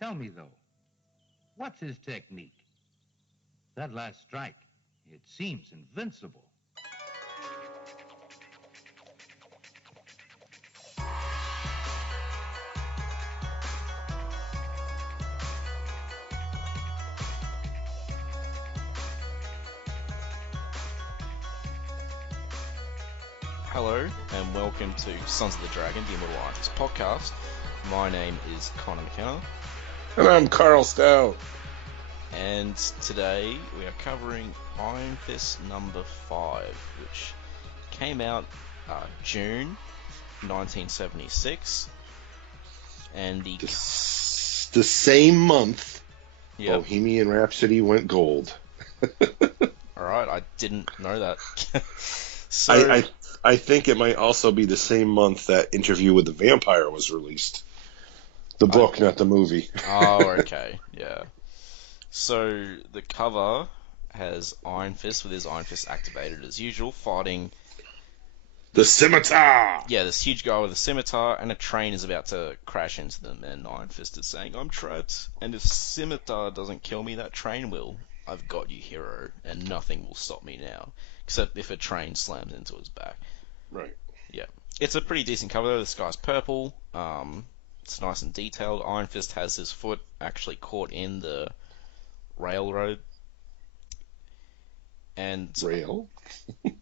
Tell me, though, what's his technique? That last strike, it seems invincible. Hello and welcome to Sons of the Dragon, the Immortal podcast. My name is Connor Karl. And I'm Carl Stout. And today we are covering Iron Fist number 5, which came out June 1976. And the same month Bohemian Rhapsody went gold. Alright, I didn't know that. So I think it might also be the same month that Interview with the Vampire was released. The book, not the movie. Oh, okay, yeah. So the cover has Iron Fist with his Iron Fist activated as usual, fighting the Scimitar! Yeah, this huge guy with a scimitar, and a train is about to crash into them, and Iron Fist is saying, I'm trapped, and if Scimitar doesn't kill me, that train will. I've got you, hero, and nothing will stop me now. Except if a train slams into his back. Right. Yeah. It's a pretty decent cover, though. The sky's purple. It's nice and detailed. Iron Fist has his foot actually caught in the railroad. And rail?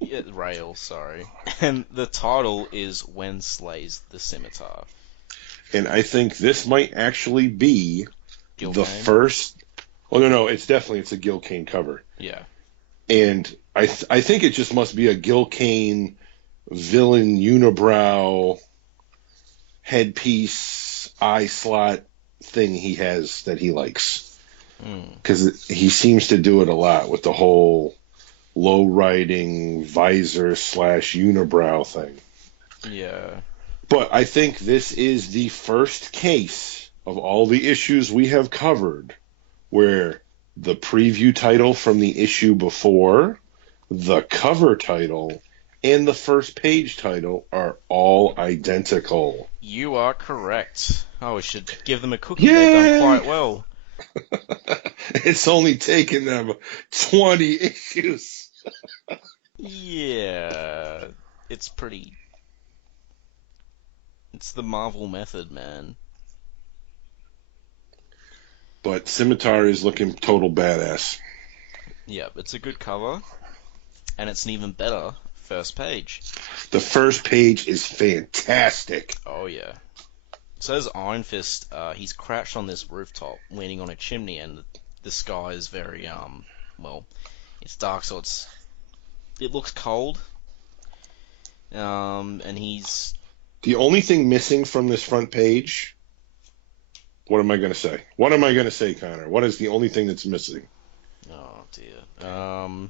Yeah, rail, sorry. And the title is When Slays the Scimitar. And I think this might actually be Gil the Kane? first... Oh, no, it's a Gil Kane cover. Yeah. And I think it just must be a Gil Kane villain unibrow headpiece eye slot thing he has that he likes. Because he seems to do it a lot with the whole low riding visor / unibrow thing. Yeah. But I think this is the first case of all the issues we have covered where the preview title from the issue before, the cover title, and the first page title are all identical. You are correct. Oh, we should give them a cookie. Yay! They've done quite well. It's only taken them 20 issues. Yeah. It's the Marvel method, man. But Scimitar is looking total badass. Yeah, it's a good cover. And it's an even better first page. The first page is fantastic. Oh, yeah. It says Iron Fist, he's crouched on this rooftop, leaning on a chimney, and the sky is very, it's dark, so it looks cold. And he's... The only thing missing from this front page... What am I going to say? What am I going to say, Connor? What is the only thing that's missing? Oh, dear.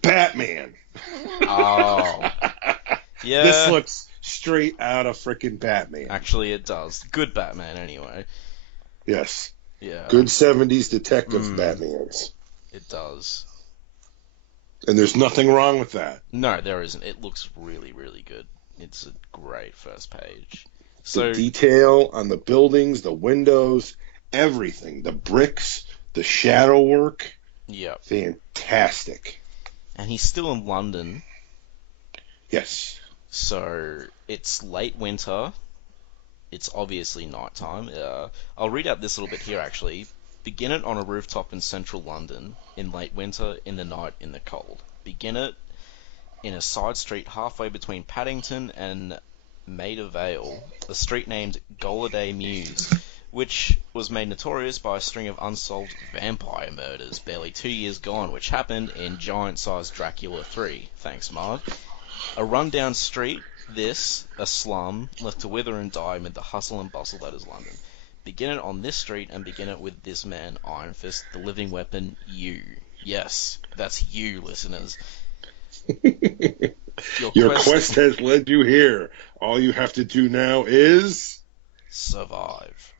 Batman! Oh. Yeah. This looks straight out of frickin' Batman. Actually, it does. Good Batman, anyway. Yes. Yeah. Good 70s detective Batmans. It does. And there's nothing wrong with that. No, there isn't. It looks really, really good. It's a great first page. So, the detail on the buildings, the windows, everything. The bricks, the shadow work. Yep. Fantastic. And he's still in London. Yes. So, it's late winter. It's obviously nighttime. I'll read out this little bit here, actually. Begin it on a rooftop in central London, in late winter, in the night, in the cold. Begin it in a side street halfway between Paddington and Maida Vale, a street named Goladay Mews, which was made notorious by a string of unsolved vampire murders barely 2 years gone, which happened in giant-sized Dracula 3. Thanks, Mark. A rundown street, this, a slum, left to wither and die amid the hustle and bustle that is London. Begin it on this street and begin it with this man, Iron Fist, the living weapon, you. Yes, that's you, listeners. Your quest has led you here. All you have to do now is... survive.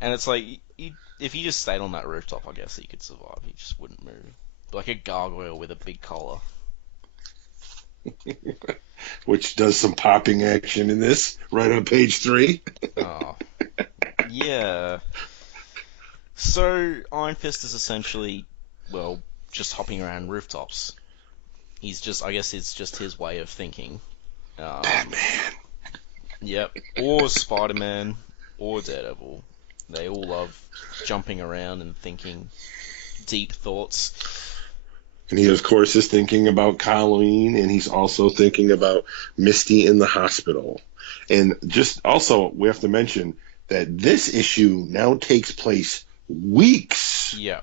And it's like, if you just stayed on that rooftop, I guess you could survive. You just wouldn't move. Like a gargoyle with a big collar. Which does some popping action in this, right on page 3. Oh. Yeah. So Iron Fist is essentially, well, just hopping around rooftops. I guess it's just his way of thinking. Batman. Yep. Or Spider-Man, or Daredevil. They all love jumping around and thinking deep thoughts. And he, of course, is thinking about Colleen, and he's also thinking about Misty in the hospital. And just also, we have to mention that this issue now takes place weeks Yeah.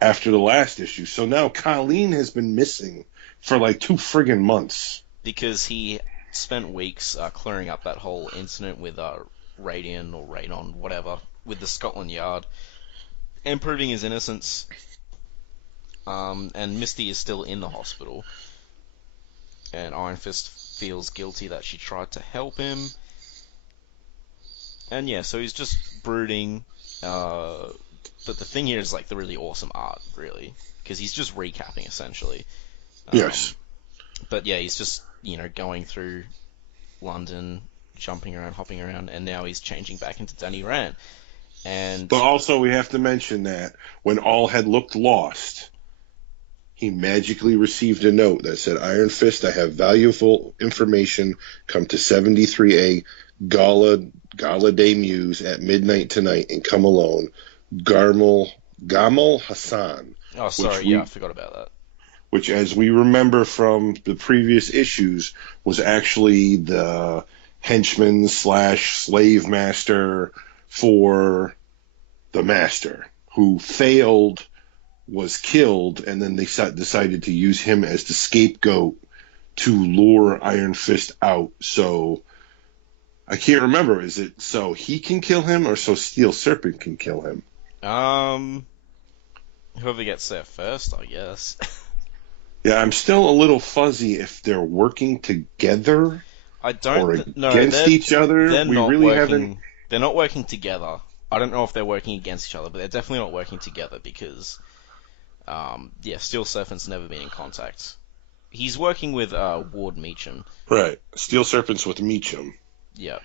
after the last issue. So now Colleen has been missing for like 2 friggin' months. Because he spent weeks clearing up that whole incident with Radian or Radon, whatever, with the Scotland Yard, and proving his innocence. And Misty is still in the hospital, and Iron Fist feels guilty that she tried to help him. And yeah, so he's just brooding. But the thing here is like the really awesome art, really, because he's just recapping essentially. Yes. But yeah, he's just going through London, jumping around, hopping around, and now he's changing back into Danny Rand. But also we have to mention that when all had looked lost, he magically received a note that said, Iron Fist, I have valuable information. Come to 73A Gala Day Muse at midnight tonight and come alone. Gamal Hassan. Oh, sorry, I forgot about that. Which, as we remember from the previous issues, was actually the henchman / slave master for the Master, who failed, was killed, and then they decided to use him as the scapegoat to lure Iron Fist out. So I can't remember. Is it so he can kill him or so Steel Serpent can kill him? Whoever gets there first, I guess. Yeah, I'm still a little fuzzy if they're working together or against each other. They're not working together. I don't know if they're working against each other, but they're definitely not working together because, Steel Serpent's never been in contact. He's working with Ward Meacham. Right. Steel Serpent's with Meacham. Yeah.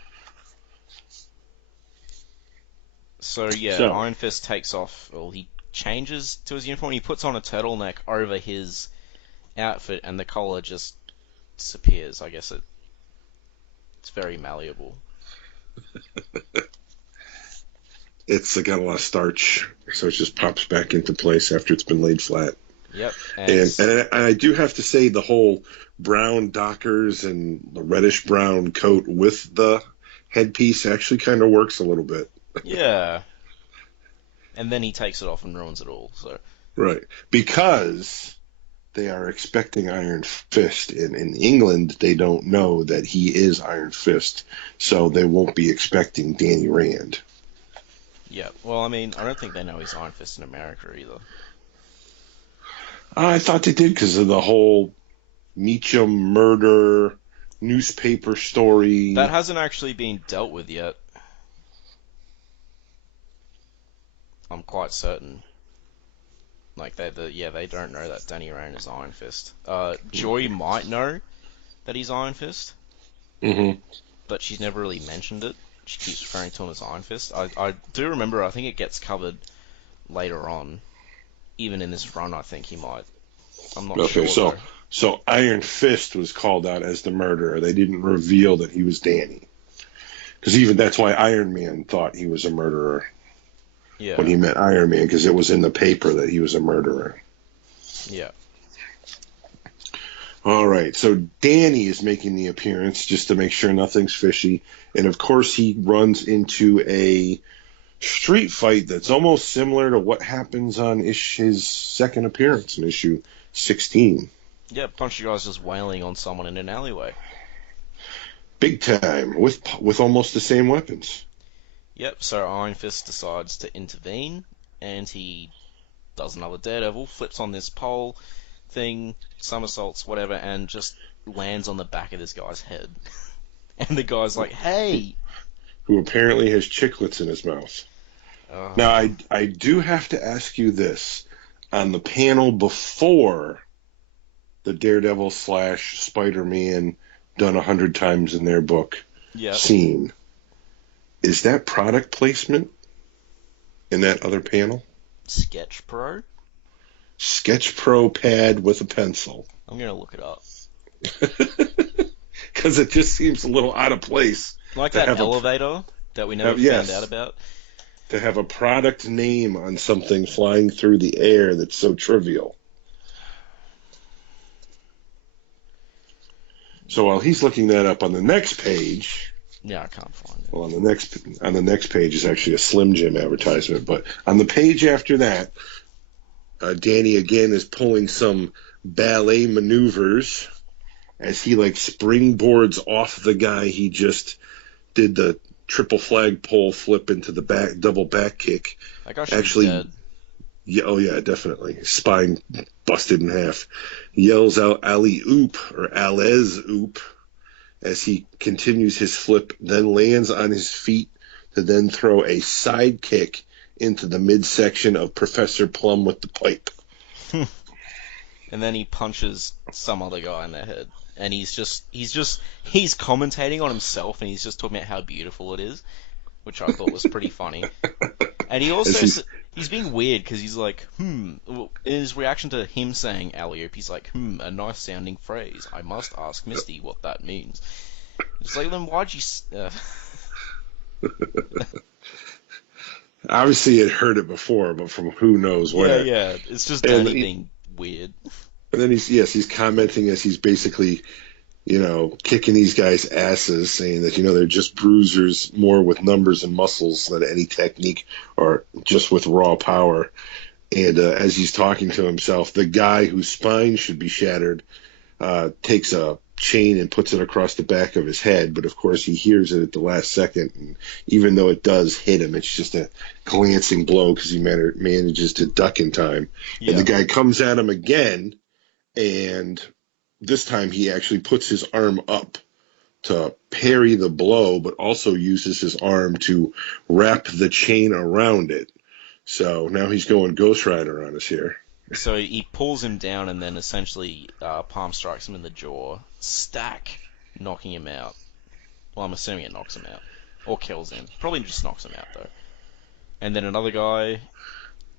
So, Iron Fist takes off, he changes to his uniform. He puts on a turtleneck over his outfit, and the collar just disappears. I guess it's very malleable. It's got a lot of starch, so it just pops back into place after it's been laid flat. Yep. And I do have to say the whole brown Dockers and the reddish brown coat with the headpiece actually kind of works a little bit. Yeah. And then he takes it off and ruins it all. So. Right. Because they are expecting Iron Fist. In England, they don't know that he is Iron Fist, so they won't be expecting Danny Rand. Yeah, well, I mean, I don't think they know he's Iron Fist in America either. I thought they did because of the whole Meacham murder newspaper story. That hasn't actually been dealt with yet. I'm quite certain. Like, they don't know that Danny Rand is Iron Fist. Joy might know that he's Iron Fist. Mm-hmm. But she's never really mentioned it. She keeps referring to him as Iron Fist. I do remember, I think it gets covered later on. Even in this run, I think he might. I'm not sure. Okay, so Iron Fist was called out as the murderer. They didn't reveal that he was Danny. Because even that's why Iron Man thought he was a murderer. Yeah. When he met Iron Man, because it was in the paper that he was a murderer. Yeah. All right, so Danny is making the appearance just to make sure nothing's fishy. And, of course, he runs into a street fight that's almost similar to what happens on his second appearance in issue 16. Yeah, a bunch of guys just wailing on someone in an alleyway. Big time, with almost the same weapons. Yep, so Iron Fist decides to intervene, and he does another Daredevil, flips on this pole thing, somersaults, whatever, and just lands on the back of this guy's head. And the guy's like, hey! Who apparently has chiclets in his mouth. Now, I do have to ask you this. On the panel before the Daredevil / Spider-Man done 100 times in their book scene, Is that product placement in that other panel? Sketch Pro? Sketch Pro pad with a pencil. I'm going to look it up. Because it just seems a little out of place. Like that elevator that we never found out about. To have a product name on something flying through the air that's so trivial. So while he's looking that up on the next page... Yeah, I can't find it. Well, on the next page is actually a Slim Jim advertisement, but on the page after that, Danny again is pulling some ballet maneuvers as he like springboards off the guy he just did the triple flagpole flip into the back double back kick. That guy should be dead. Yeah, oh yeah, definitely. Spine busted in half. Yells out alley oop or Alez oop as he continues his flip, then lands on his feet to then throw a side kick into the midsection of Professor Plum with the pipe. And then he punches some other guy in the head. And he's commentating on himself, and he's just talking about how beautiful it is, which I thought was pretty funny. And he also, he's being weird, because he's like, in his reaction to him saying alley-oop, he's like, a nice sounding phrase. I must ask Misty what that means. It's like, then why'd you... Obviously, it heard it before, but from who knows where. Yeah, it's just Danny being weird. And then he's commenting as he's basically, kicking these guys' asses, saying that, they're just bruisers, more with numbers and muscles than any technique or just with raw power. And as he's talking to himself, the guy whose spine should be shattered takes a chain and puts it across the back of his head. But, of course, he hears it at the last second. And even though it does hit him, it's just a glancing blow because he manages to duck in time. Yeah. And the guy comes at him again. And this time he actually puts his arm up to parry the blow, but also uses his arm to wrap the chain around it. So now he's going Ghost Rider on us here. So he pulls him down and then essentially palm strikes him in the jaw, stack, knocking him out. Well, I'm assuming it knocks him out. Or kills him. Probably just knocks him out, though. And then another guy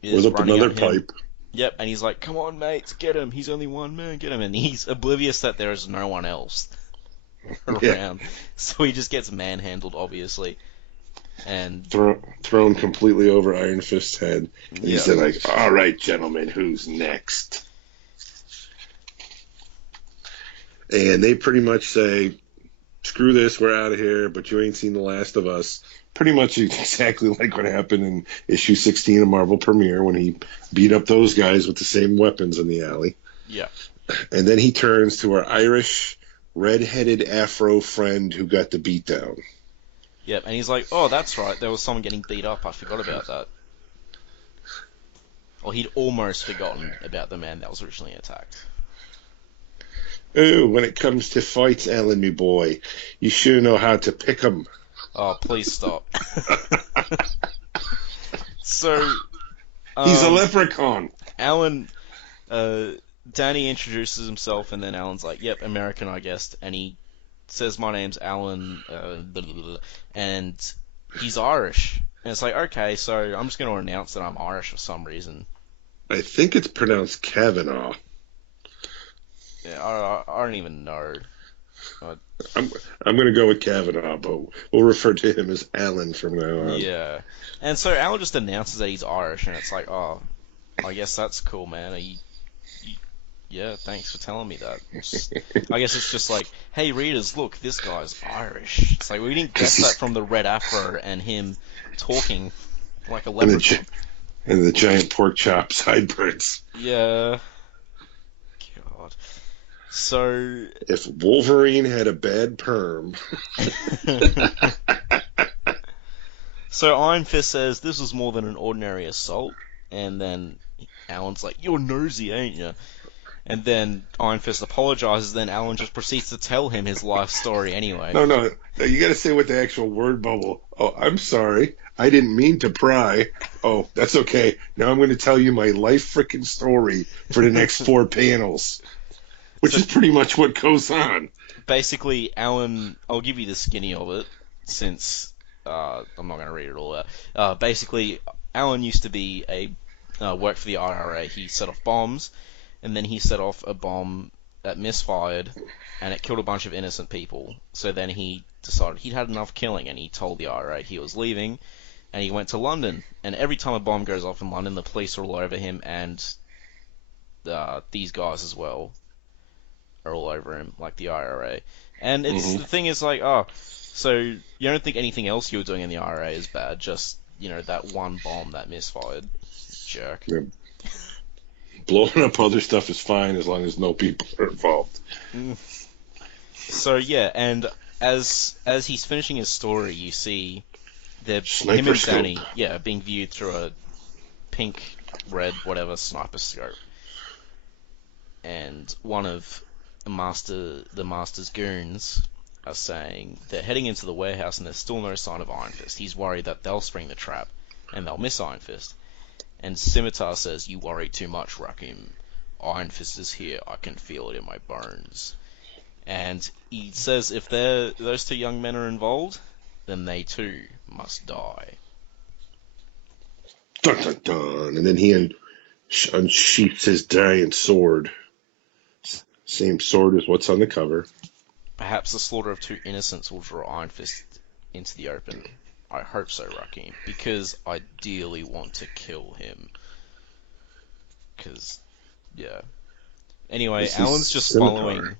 is with running another at him. pipe. Yep, and he's like, come on, mates, get him. He's only one man, get him. And he's oblivious that there is no one else around. Yeah. So he just gets manhandled, obviously. And thrown completely over Iron Fist's head. And he said, like, all right, gentlemen, who's next? And they pretty much say, screw this, we're out of here, but you ain't seen the last of us. Pretty much exactly like what happened in issue 16 of Marvel Premiere when he beat up those guys with the same weapons in the alley. Yeah. And then he turns to our Irish, red-headed Afro friend who got the beat down. Yep, and he's like, oh, that's right, there was someone getting beat up, I forgot about that. Or he'd almost forgotten about the man that was originally attacked. Oh, when it comes to fights, Alan, me boy, you sure know how to pick 'em. Oh, please stop. So... he's a leprechaun. Alan... Danny introduces himself, and then Alan's like, yep, American, I guess, and he says, my name's Alan, blah, blah, blah, and he's Irish. And it's like, okay, so I'm just going to announce that I'm Irish for some reason. I think it's pronounced Kavanaugh. Yeah, I don't even know. I'm going to go with Kavanaugh, but we'll refer to him as Alan from now on. Yeah. And so Alan just announces that he's Irish, and it's like, oh, I guess that's cool, man. Yeah, thanks for telling me that. I guess it's just like, hey, readers, look, this guy's Irish. It's like, we didn't get that from the red afro and him talking like a leprechaun. And the giant pork chop sideburns. Yeah. God. So... if Wolverine had a bad perm... So Iron Fist says, this was more than an ordinary assault. And then Alan's like, you're nosy, ain't you? And then Iron Fist apologizes, then Alan just proceeds to tell him his life story anyway. No, you gotta say with the actual word bubble. Oh, I'm sorry. I didn't mean to pry. Oh, that's okay. Now I'm going to tell you my life frickin' story for the next 4 panels. Which is pretty much what goes on. Basically, Alan... I'll give you the skinny of it, since I'm not going to read it all out. Basically, Alan used to be work for the IRA. He set off bombs, and then he set off a bomb that misfired, and it killed a bunch of innocent people. So then he decided he'd had enough killing, and he told the IRA he was leaving, and he went to London. And every time a bomb goes off in London, the police are all over him, and these guys as well are all over him, like the IRA. And it's the thing is like, so you don't think anything else you were doing in the IRA is bad? Just that one bomb that misfired, jerk. Yeah. Blowing up other stuff is fine as long as no people are involved. So yeah, and as he's finishing his story, you see him Sniper and scope. Danny, being viewed through a pink, red, whatever sniper scope. And one of the master's goons are saying they're heading into the warehouse and there's still no sign of Iron Fist. He's worried that they'll spring the trap and they'll miss Iron Fist. And Scimitar says, "You worry too much, Rakim. Iron Fist is here. I can feel it in my bones." And he says if those two young men are involved, then they too must die. Dun dun dun. And then he unsheaths his giant sword. Same sword as what's on the cover. Perhaps the slaughter of two innocents will draw Iron Fist into the open. I hope so, Rakim, because I dearly want to kill him. Because, yeah. Anyway, Alan's just following.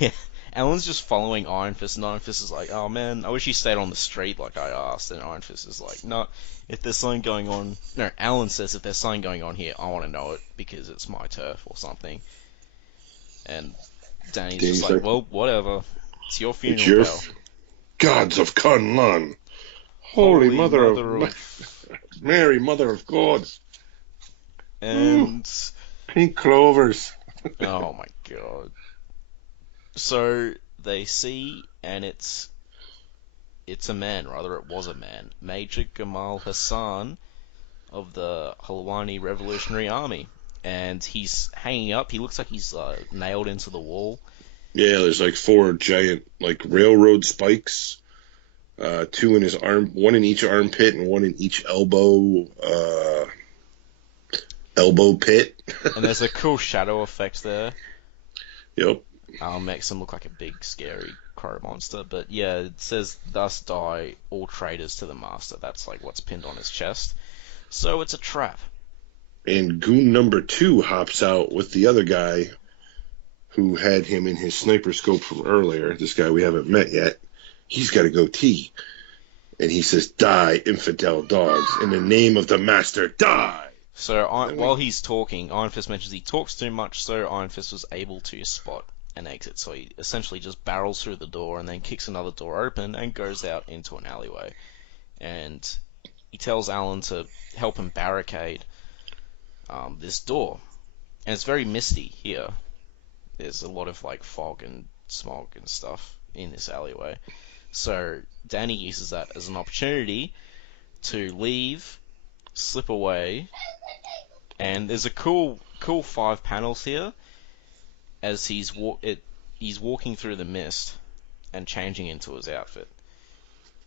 Yeah, Alan's just following Iron Fist, and Iron Fist is like, "Oh man, I wish he stayed on the street like I asked." And Iron Fist is like, "No, if there's something going on." No, Alan says, "If there's something going on here, I want to know it because it's my turf or something." And Danny's just like, "Well, whatever. It's your funeral, It's your pal." Gods of Kunlun. Holy Mother of Mary, Mother of God. And pink clovers. oh my god. So they see, and it's a man, rather it was a man, Major Gamal Hassan of the Halwani Revolutionary Army. And he's hanging up, he looks like he's nailed into the wall. Yeah, there's like 4 giant railroad spikes. 2 in his arm, 1 in each armpit and 1 in each elbow pit. And there's a cool shadow effect there. Yep. Makes him look like a big, scary crow monster. But yeah, it says, "Thus die all traitors to the master." That's like what's pinned on his chest. So it's a trap. And goon number 2 hops out with the other guy who had him in his sniper scope from earlier. This guy we haven't met yet. He's got a goatee. And he says, "Die, infidel dogs. In the name of the master, die!" So while he's talking, Iron Fist mentions he talks too much, so Iron Fist was able to spot an exit. So he essentially just barrels through the door and then kicks another door open and goes out into an alleyway. And he tells Alan to help him barricade this door. And it's very misty here. There's a lot of fog and smog and stuff in this alleyway. So Danny uses that as an opportunity to leave, slip away, and there's a cool 5 panels here as he's walking through the mist and changing into his outfit.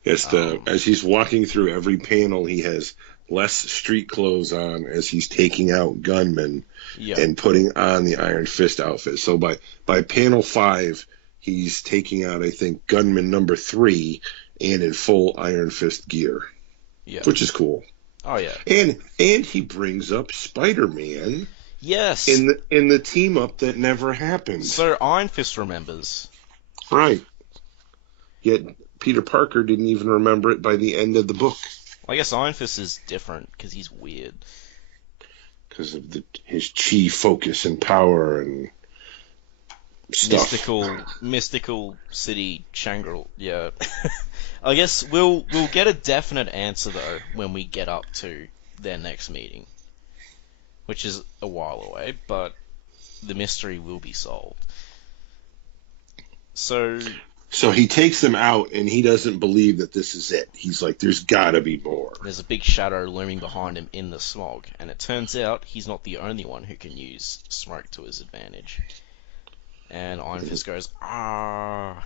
Yes, as he's walking through every panel, he has less street clothes on as he's taking out gunmen and putting on the Iron Fist outfit. So by panel 5, he's taking out, I think, gunman number 3 and in full Iron Fist gear, which is cool. Oh yeah, and he brings up Spider-Man. Yes, in the team up that never happened. So Iron Fist remembers, right? Yet Peter Parker didn't even remember it by the end of the book. I guess Iron Fist is different because he's weird. Because of his chi focus and power and stuff. Mystical city Shangri-La. Yeah. I guess we'll get a definite answer though when we get up to their next meeting, which is a while away, but the mystery will be solved. So he takes them out, and he doesn't believe that this is it. He's like, there's gotta be more. There's a big shadow looming behind him in the smog, and it turns out he's not the only one who can use smoke to his advantage. And Iron Fist goes, "Ah!"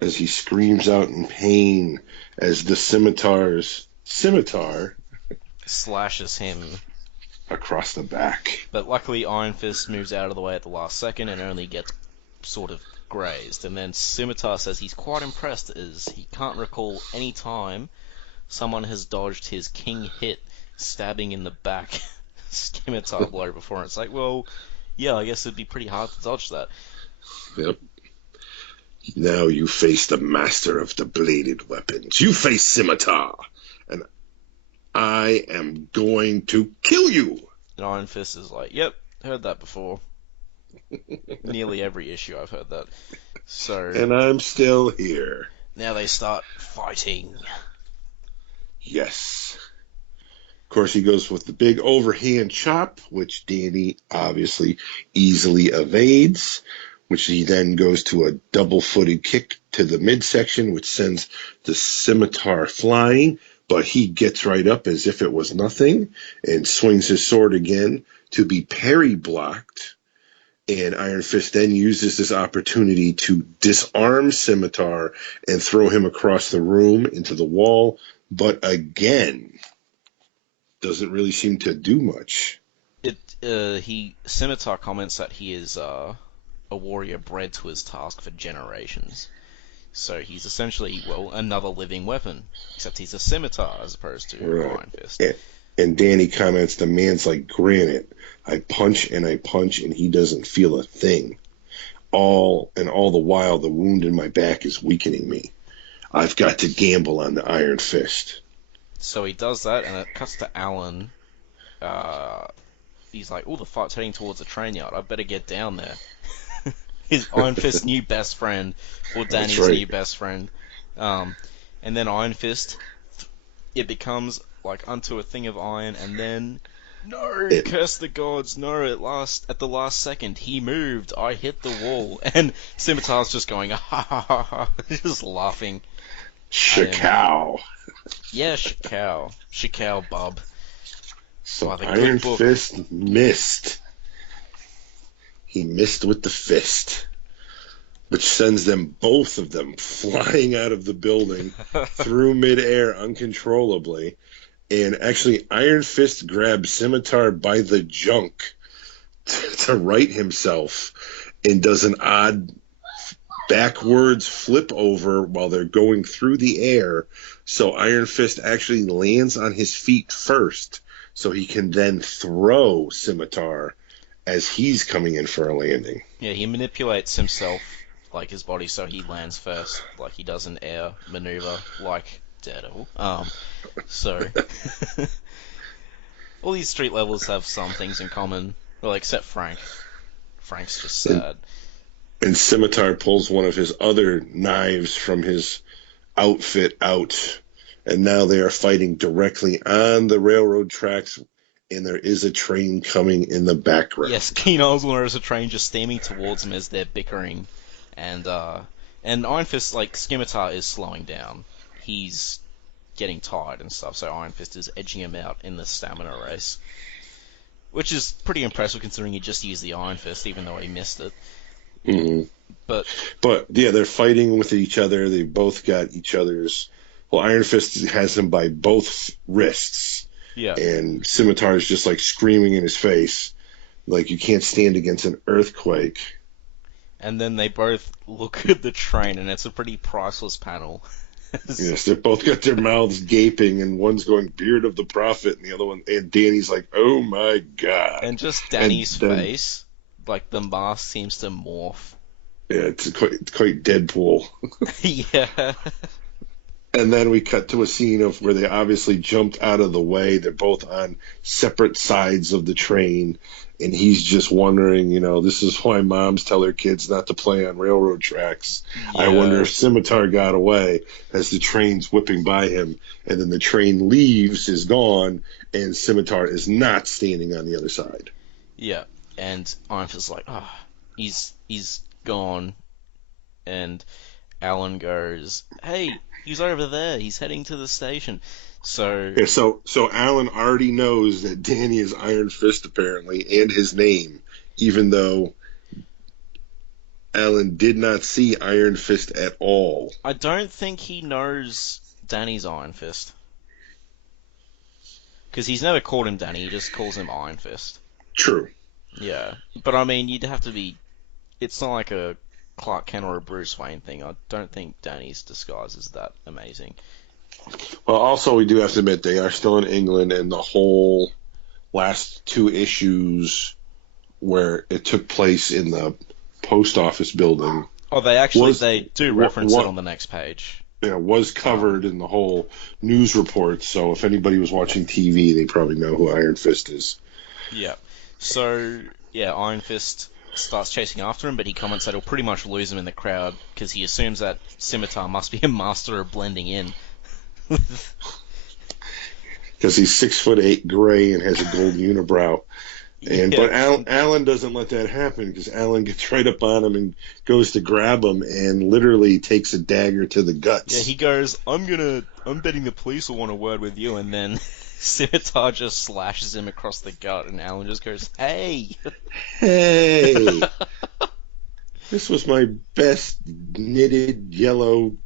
as he screams out in pain as the scimitar Slashes him. across the back. But luckily Iron Fist moves out of the way at the last second and only gets sort of grazed. And then Scimitar says he's quite impressed as he can't recall any time someone has dodged his king hit stabbing in the back Scimitar blow before. And it's like, well, yeah, I guess it'd be pretty hard to dodge that. Yep. Now you face the master of the bladed weapons. You face Scimitar, and I am going to kill you. And Iron Fist is like, yep, heard that before. Nearly every issue I've heard that. So, and I'm still here. Now they start fighting. Yes. Of course, he goes with the big overhand chop, which Danny obviously easily evades, which he then goes to a double-footed kick to the midsection, which sends the Scimitar flying, but he gets right up as if it was nothing and swings his sword again to be parry-blocked. And Iron Fist then uses this opportunity to disarm Scimitar and throw him across the room into the wall, but again, doesn't really seem to do much. Scimitar comments that he is a warrior bred to his task for generations. So he's essentially, well, another living weapon, except he's a scimitar as opposed to Iron Fist. And Danny comments, the man's like granite. I punch, and he doesn't feel a thing. All the while, the wound in my back is weakening me. I've got to gamble on the Iron Fist. So he does that, and it cuts to Alan. He's like, oh, the fight's heading towards the train yard. I better get down there. His Iron Fist's new best friend, or Danny's new best friend. And then Iron Fist, it becomes like unto a thing of iron, and then, no, curse the gods, no, at the last second, he moved, I hit the wall, and Scimitar's just going, ha ha ha ha, just laughing. Shikow. Yeah, Shikow. Shikow, bub. So Iron Fist missed. He missed with the fist, which sends them, both of them, flying out of the building through midair uncontrollably. And actually, Iron Fist grabs Scimitar by the junk to right himself and does an odd backwards flip over while they're going through the air. So Iron Fist actually lands on his feet first, so he can then throw Scimitar as he's coming in for a landing. Yeah, he manipulates himself, like his body, so he lands first, like he does an air maneuver, like Daredevil. So all these street levels have some things in common, well, except Frank. Frank's just sad. And Scimitar pulls one of his other knives from his outfit out, and now they are fighting directly on the railroad tracks, and there is a train coming in the background. Yes, Keen Oswald notices a train just steaming towards them as they're bickering, and Iron Fist, like, Scimitar is slowing down. He's getting tired and stuff, so Iron Fist is edging him out in the stamina race, which is pretty impressive considering he just used the Iron Fist, even though he missed it. Mm-hmm. But yeah, they're fighting with each other. They both got each other's. Well, Iron Fist has him by both wrists. Yeah. And Scimitar is just like screaming in his face, like you can't stand against an earthquake. And then they both look at the train, and it's a pretty priceless panel. Yes, they both got their mouths gaping, and one's going, "Beard of the Prophet," and the other one, and Danny's like, "Oh my god!" And just Danny's face, like the mask seems to morph. Yeah, it's quite Deadpool. Yeah. And then we cut to a scene of where they obviously jumped out of the way. They're both on separate sides of the train, and he's just wondering, this is why moms tell their kids not to play on railroad tracks. Yeah. I wonder if Scimitar got away as the train's whipping by him, and then the train leaves, is gone, and Scimitar is not standing on the other side. Yeah, and Iron Fist's like, he's gone, and Alan goes, hey, he's over there. He's heading to the station. So Alan already knows that Danny is Iron Fist, apparently, and his name, even though Alan did not see Iron Fist at all. I don't think he knows Danny's Iron Fist. Because he's never called him Danny, he just calls him Iron Fist. True. Yeah. But I mean, you'd have to be... It's not like a Clark Kent or a Bruce Wayne thing. I don't think Danny's disguise is that amazing. Well, also, we do have to admit, they are still in England, and the whole last 2 issues where it took place in the post office building. Oh, they do reference it on the next page. Yeah, was covered in the whole news report, so if anybody was watching TV, they probably know who Iron Fist is. Yeah. So, yeah, Iron Fist starts chasing after him, but he comments that he'll pretty much lose him in the crowd, because he assumes that Scimitar must be a master of blending in. Because he's 6'8", gray, and has a gold unibrow. Yeah. But Alan doesn't let that happen, because Alan gets right up on him and goes to grab him and literally takes a dagger to the guts. Yeah, he goes, I'm betting the police will want a word with you, and then Scimitar just slashes him across the gut, and Alan just goes, hey! Hey! This was my best knitted yellow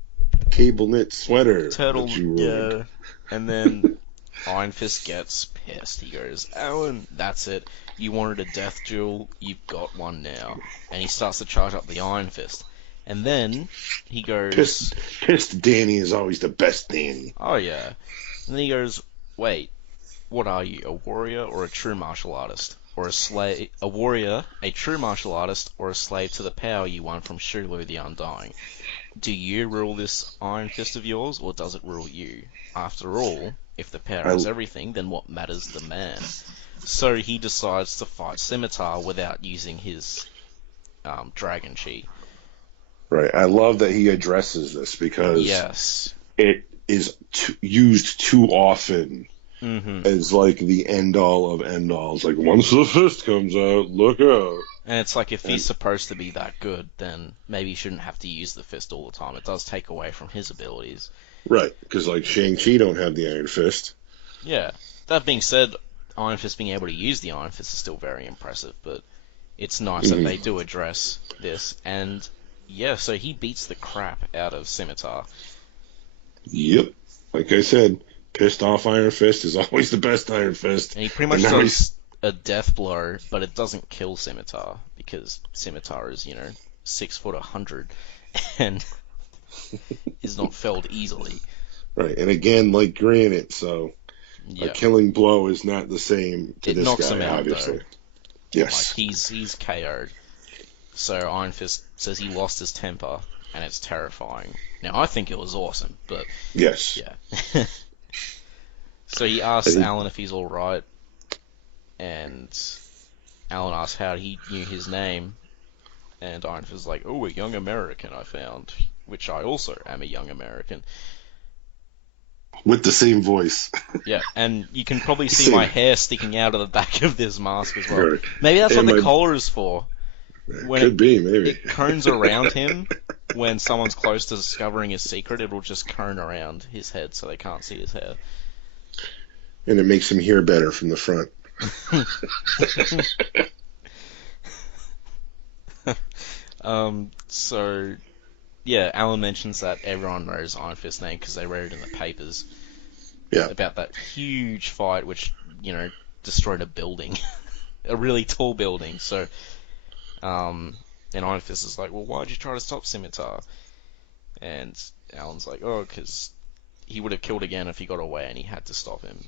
cable knit sweater. Turtle, that you ruined. yeah. And then Iron Fist gets pissed. He goes, Alan, that's it. You wanted a death duel, you've got one now. And he starts to charge up the Iron Fist. And then he goes... Pissed Danny is always the best Danny. Oh, yeah. And then he goes, wait, what are you, a warrior or a true martial artist? Or a slave... A warrior, a true martial artist, or a slave to the power you won from Shulu the Undying? Do you rule this Iron Fist of yours, or does it rule you? After all, if the power is everything, then what matters the man? So he decides to fight Scimitar without using his dragon chi. Right. I love that he addresses this, because yes, it is used too often as like the end all of end alls. Like, once the fist comes out, look out. and it's like if he's supposed to be that good, then maybe he shouldn't have to use the fist all the time. It does take away from his abilities. Right, because like Shang-Chi don't have the Iron Fist. Yeah. That being said, Iron Fist being able to use the Iron Fist is still very impressive, but it's nice that they do address this. And yeah, so he beats the crap out of Scimitar. Yep. Like I said, pissed off Iron Fist is always the best Iron Fist. And he pretty much does a death blow, but it doesn't kill Scimitar, because Scimitar is, 6 foot 100, and is not felled easily. Right, and again, like granite, so a killing blow is not the same to this knocks guy, him out, obviously. though. Yes. Like, he's KO'd. So Iron Fist says he lost his temper, and it's terrifying. Now, I think it was awesome, but... Yes. Yeah. So he asks Alan if he's alright, and Alan asks how he knew his name, and Iron Fist is like, oh, a young American I found, which I also am a young American. With the same voice. Yeah, and you can probably see my hair sticking out of the back of this mask as well. Right. Maybe that's what the collar is for. Could be, maybe. It cones around him when someone's close to discovering his secret. It'll just cone around his head so they can't see his hair. And it makes him hear better from the front. So, yeah, Alan mentions that everyone knows Iron Fist's name because they read it in the papers. Yeah. About that huge fight which, destroyed a building. A really tall building. So, and Iron Fist is like, well, why'd you try to stop Scimitar? And Alan's like, oh, because he would have killed again if he got away and he had to stop him.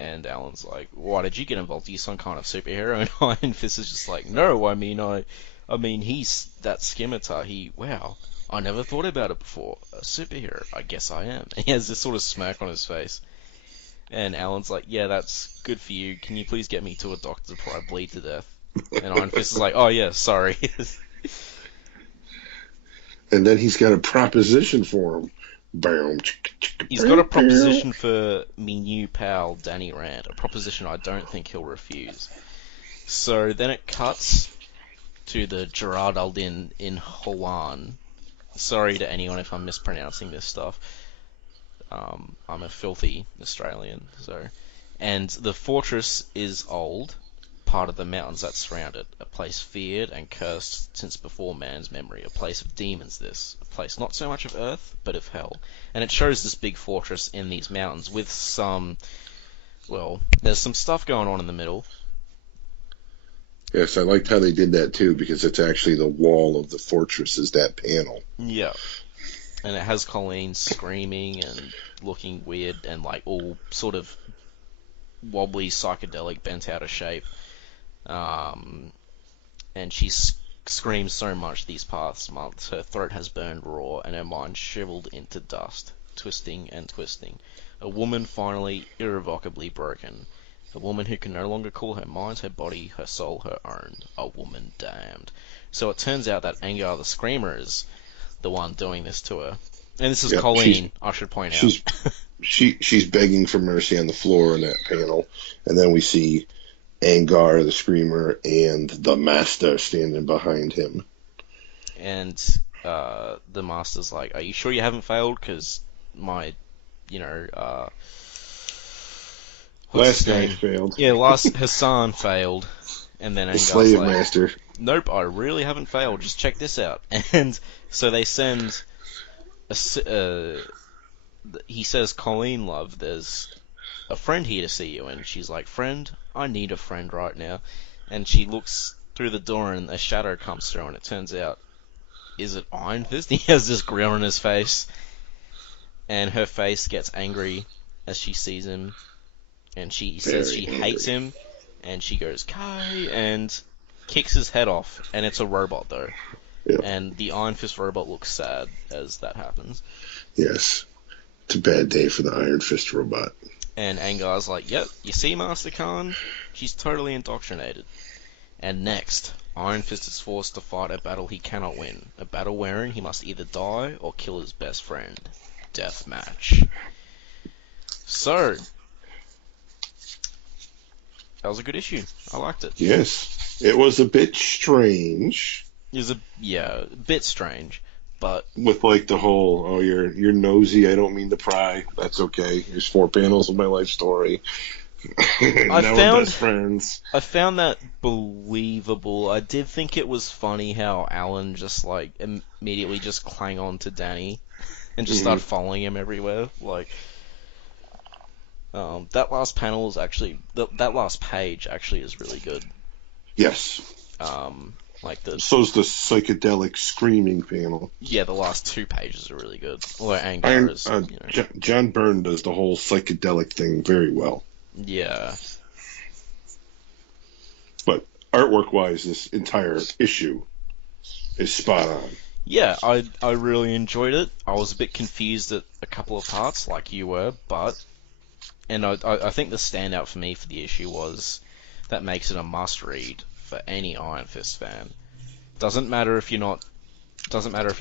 And Alan's like, why did you get involved? Are you some kind of superhero? And Iron Fist is just like, no, I mean, he's that Scimitar. Wow, I never thought about it before. A superhero, I guess I am. And he has this sort of smirk on his face. And Alan's like, yeah, that's good for you. Can you please get me to a doctor before I bleed to death? And Iron Fist is like, oh yeah, sorry. And then he's got a proposition for him. He's got a proposition for me new pal, Danny Rand. A proposition I don't think he'll refuse. So then it cuts to the Gerard Aldin in Hawan. Sorry to anyone if I'm mispronouncing this stuff. I'm a filthy Australian, so... And the fortress is old, part of the mountains that surround it, a place feared and cursed since before man's memory, a place of demons this, a place not so much of earth, but of hell. And it shows this big fortress in these mountains with some, well, there's some stuff going on in the middle. Yes, I liked how they did that too, because it's actually the wall of the fortress is that panel. Yeah. And it has Colleen screaming and looking weird and like all sort of wobbly, psychedelic, bent out of shape. And she screams so much these past months. Her throat has burned raw and her mind shriveled into dust, twisting and twisting. A woman finally irrevocably broken. A woman who can no longer call her mind, her body, her soul her own. A woman damned. So it turns out that Angar the Screamer is the one doing this to her. And this is Colleen, I should point out. She's begging for mercy on the floor in that panel. And then we see Angar the Screamer and the Master standing behind him. And the Master's like, are you sure you haven't failed? Because my, last guy failed. Yeah, Hassan failed. And then Angar's slave like, master. Nope, I really haven't failed. Just check this out. And so they send he says, Colleen, love, there's a friend here to see you. And she's like, friend? I need a friend right now. And she looks through the door and a shadow comes through and it turns out, is it Iron Fist? He has this grin on his face. And her face gets angry as she sees him. And she says she hates him. And she goes, Kai, and kicks his head off. And it's a robot, though. Yep. And the Iron Fist robot looks sad as that happens. Yes. It's a bad day for the Iron Fist robot. And Angar's like, yep, you see, Master Khan? She's totally indoctrinated. And next, Iron Fist is forced to fight a battle he cannot win. A battle wherein he must either die or kill his best friend. Deathmatch. So, that was a good issue. I liked it. Yes. It was a bit strange. It was a bit strange, but with like the whole, oh, you're nosy, I don't mean to pry. That's okay. Here's 4 panels of my life story. Now we're best friends. I found that believable. I did think it was funny how Alan just like immediately just clang on to Danny and just started following him everywhere. Like, that last panel is actually that last page actually is really good. Yes. So's the psychedelic screaming panel. Yeah, the last 2 pages are really good. Although Angar is, John Byrne does the whole psychedelic thing very well. Yeah. But artwork-wise, this entire issue is spot on. Yeah, I really enjoyed it. I was a bit confused at a couple of parts, like you were, and I think the standout for me for the issue was that makes it a must-read for any Iron Fist fan. Doesn't matter if you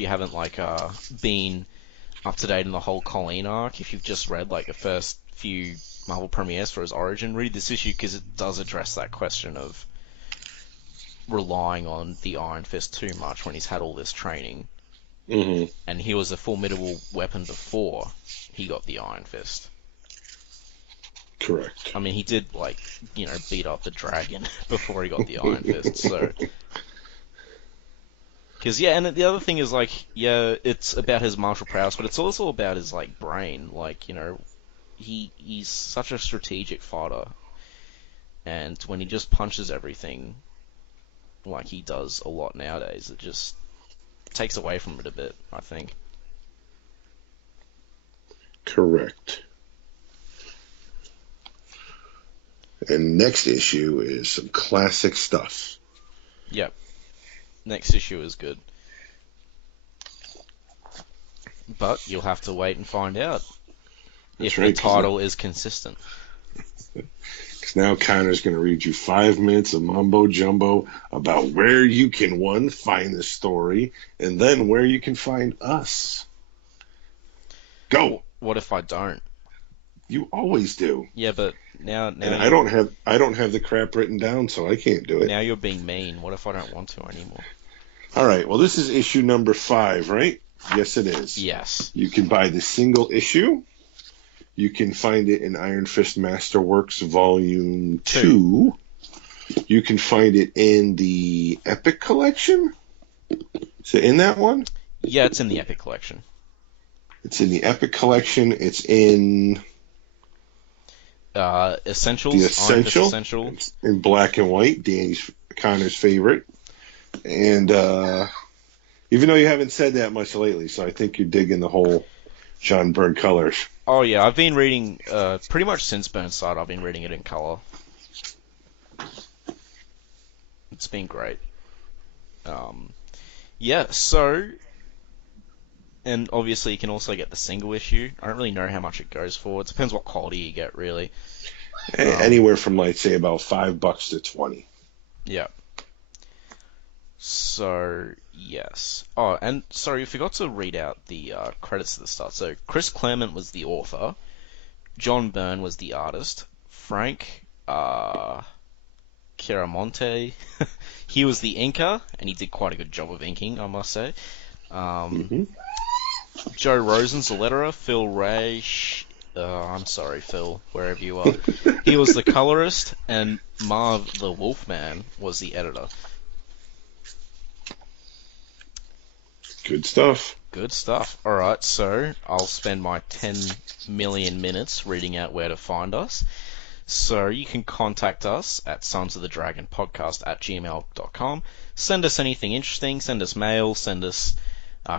haven't been up to date in the whole Colleen arc. If you've just read like the first few Marvel premieres for his origin, read this issue because it does address that question of relying on the Iron Fist too much when he's had all this training. Mm-hmm. And he was a formidable weapon before he got the Iron Fist. Correct. I mean, he did, beat up the dragon before he got the Iron Fist, so... Because, and the other thing is, it's about his martial prowess, but it's also about his, brain. He's such a strategic fighter. And when he just punches everything, like he does a lot nowadays, it just takes away from it a bit, I think. Correct. And next issue is some classic stuff. Yep. Next issue is good. But you'll have to wait and find out if the title is consistent. Because now Connor's going to read you 5 minutes of mumbo jumbo about where you can, 1, find the story, and then where you can find us. Go! What if I don't? You always do. Yeah, but now and I don't have the crap written down, so I can't do it. Now you're being mean. What if I don't want to anymore? All right. Well, this is issue number 5, right? Yes, it is. Yes. You can buy the single issue. You can find it in Iron Fist Masterworks Volume 2. You can find it in the Epic Collection. Is it in that one? Yeah, it's in the Epic Collection. It's in the Epic Collection. It's in Essentials. the Iron Fist Essential. Essential. It's in black and white. Connor's favorite. And even though you haven't said that much lately, so I think you're digging the whole John Byrne colors. Oh yeah, I've been reading pretty much since Burnside. I've been reading it in color. It's been great. Yeah, so, and obviously you can also get the single issue. I don't really know how much it goes for. It depends what quality you get, really. Anywhere from, like, say, about $5 to $20. Yeah. So, yes. Oh, and sorry, I forgot to read out the credits at the start. So, Chris Claremont was the author. John Byrne was the artist. Frank Chiaramonte, he was the inker, and he did quite a good job of inking, I must say. Joe Rosen's the letterer. Phil Ray, I'm sorry, Phil, wherever you are. He was the colorist, and Marv the Wolfman was the editor. Good stuff. Good stuff. Alright, so I'll spend my 10 million minutes reading out where to find us. So you can contact us at sonsofthedragonpodcast@gmail.com. Send us anything interesting, send us mail, send us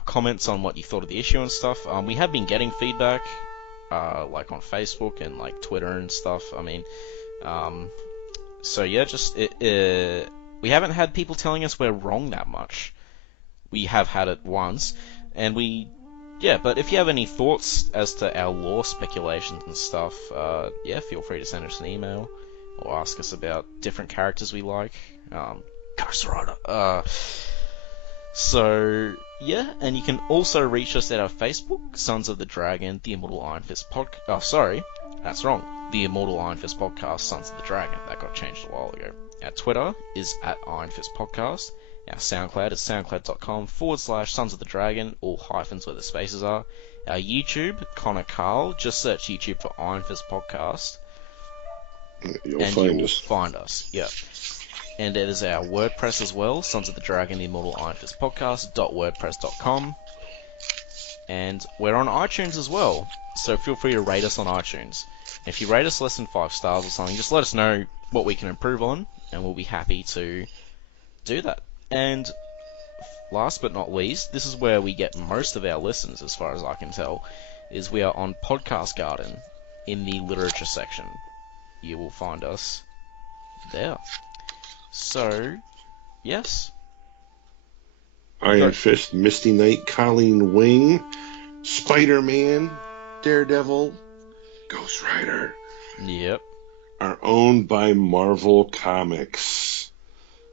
comments on what you thought of the issue and stuff. We have been getting feedback, like on Facebook and like Twitter and stuff. I mean, so yeah, we haven't had people telling us we're wrong that much. We have had it once, and but if you have any thoughts as to our lore speculations and stuff, feel free to send us an email or ask us about different characters we like. Ghost Rider. And you can also reach us at our Facebook, Sons of the Dragon, the Immortal Iron Fist podcast. Oh, sorry, that's wrong. The Immortal Iron Fist podcast, Sons of the Dragon. That got changed a while ago. Our Twitter is at Iron Fist Podcast. Our SoundCloud is soundcloud.com/Sons of the Dragon, all hyphens where the spaces are. Our YouTube, Connor Karl, just search YouTube for Iron Fist Podcast. You'll find us. Find us, yeah. And it is our WordPress as well, Sons of the Dragon, the Immortal Iron Fist Podcast.wordpress.com. And we're on iTunes as well, so feel free to rate us on iTunes. If you rate us less than 5 stars or something, just let us know what we can improve on, and we'll be happy to do that. And last but not least, this is where we get most of our listens, as far as I can tell, is we are on Podcast Garden in the literature section. You will find us there. So, yes. Iron Fist, Misty Knight, Colleen Wing, Spider-Man, Daredevil, Ghost Rider. Yep. Are owned by Marvel Comics.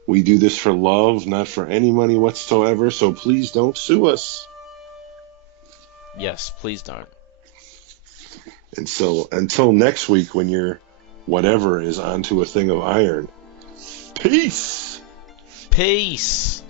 We do this for love, not for any money whatsoever, so please don't sue us. Yes, please don't. And so, until next week when your whatever is onto a thing of iron, peace! Peace!